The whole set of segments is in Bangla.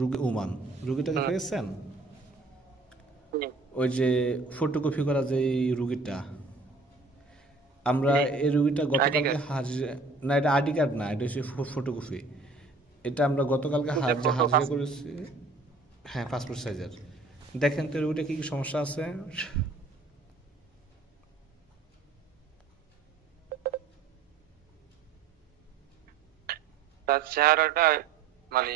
রুগী উমান, রুগীটাকে হুম, পেয়েছেন? জি, ওই যে ফটোকপি করা যে রুগীটা, আমরা জি, এই রুগীটা আইডি গতকালকে কার্ড। হাজিরা, না এটা আইডি কার্ড না, এটা হচ্ছে ফটোকপি। এটা আমরা গতকালকে যে ফটো হাজিরা করেছি। হ্যাঁ, পাসপোর্ট সাইজের। দেখেন তো রুগীটা কী কী সমস্যা আছে। তার চেহারাটা মানে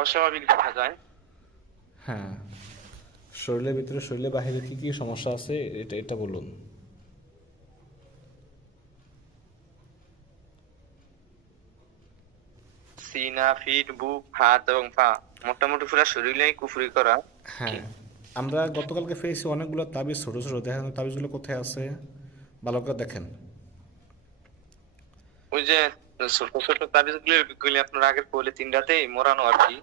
অস্বাভাবিক দেখা যায়। হ্যাঁ, শরীরের ভিতরে শরীরের বাহিরে কী কী সমস্যা আছে এটা এটা বলুন। সিনা, ফিট, বুক, হাত এবং পা, মোটামুটি পুরো শরীরেই কুফরি করা। কি হ্যাঁ, আমরা গতকালকে পেয়েছি অনেকগুলো তাবিজ, ছোটো ছোটো। দেখেন তো তাবিজগুলো কোথায় আছে, ভালো করে দেখেন। ওই যে ছোট ছোট তাবিজ গুলি আপনার আগের পলিথিন রাতেই মোড়ানো আর কি,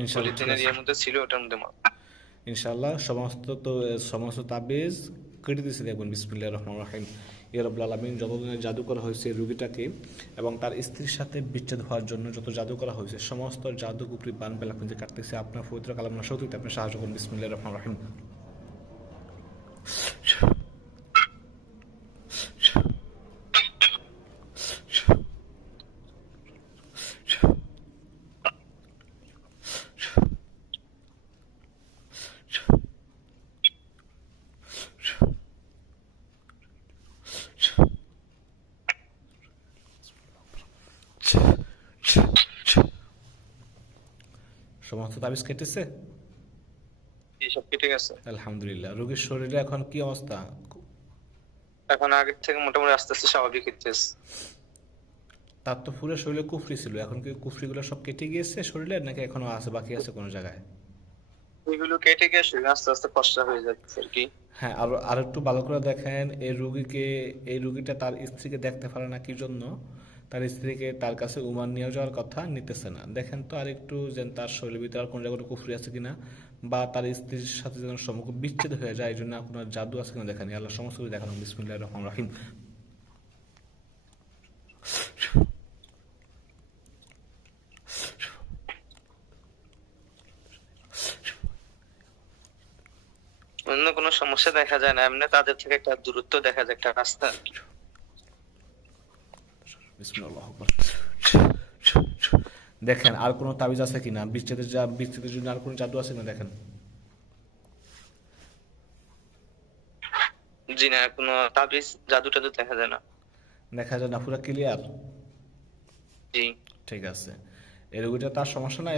ইনশাল্লাহ ঠিক পলিথিনের আছে। ইয়ের মধ্যে ছিল, ওটার মধ্যে ইনশাল্লাহ সমস্ত তাবিজ কেটে দিয়েছে দেখবেন। বিসমিল্লাহির রহমানির রহিম। ইয়া রাব্বুল আলামিন, যতদিনের জাদু করা হয়েছে এই রুগীটাকে এবং তার স্ত্রীর সাথে বিচ্ছেদ হওয়ার জন্য যত জাদু করা হয়েছে, সমস্ত জাদু কুপরি বান পেল আপনি যে কাটতেছে, আপনার পবিত্র কালামনা শক্তিতে আপনি সাহায্য করুন। বিসমিল্লাহির রহমানির রহিম। সমস্ত তাবিজ কেটেছে। সব কেটে গেছে। আলহামদুলিল্লাহ। রোগীর শরীরে এখন কি অবস্থা? এখন আগের থেকে মোটামুটি আস্তে আস্তে স্বাভাবিক হইতেছে। তার তো পুরো শরীরে কুফরি ছিল, এখন কি কুফরিগুলো সব কেটে গিয়েছে শরীরে, নাকি এখনো আছে, বাকি আছে কোনো জায়গায়? এগুলো কেটে গিয়ে শরীর আস্তে আস্তে ফর্সা হয়ে যাচ্ছে আর কি। হ্যাঁ, আর একটু ভালো করে দেখেন এই রুগীকে। এই রুগীটা তার স্ত্রীকে দেখতে পারে না কি জন্য। তার স্ত্রীকে তার কাছে উমান নিয়ে যাওয়ার কথা নিতেছে না। দেখেন তো আর একটু, যেন তার শরীরের ভিতরে আর কোনো জায়গায় কুফরি আছে কিনা, বা তার স্ত্রীর সাথে যেন সম্পর্ক বিচ্ছেদ হয়ে যায়, এই জন্য আপনার জাদু আছে কিনা দেখেন। আল্লাহ সমস্ত কিছু দেখানো। বিসমিল্লাহির রহমানির রহিম। অন্য কোনো সমস্যা দেখা যায় না, এমনি তাদের থেকে একটা দূরত্ব দেখা যায়, একটা রাস্তা আর কি। বিসমিল্লাহ আকবার। দেখেন আর কোনো তাবিজ আছে কিনা, বিচ্ছেদের জন্য আর কোনো জাদু আছে কিনা দেখেন। জি না, কোনো তাবিজ জাদু টাদু দেখা যায় না। দেখা যায় না, পুরো ক্লিয়ার। জি। ঠিক আছে। এই রোগীটা তার সমস্যা নাই।